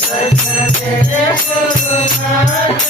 Such a beautiful night.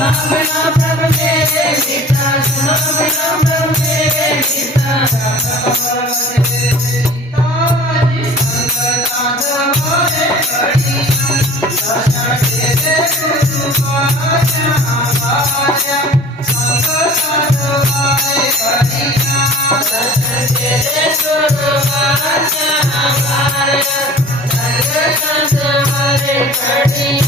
Thank you. Thank you.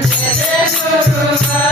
Thank you.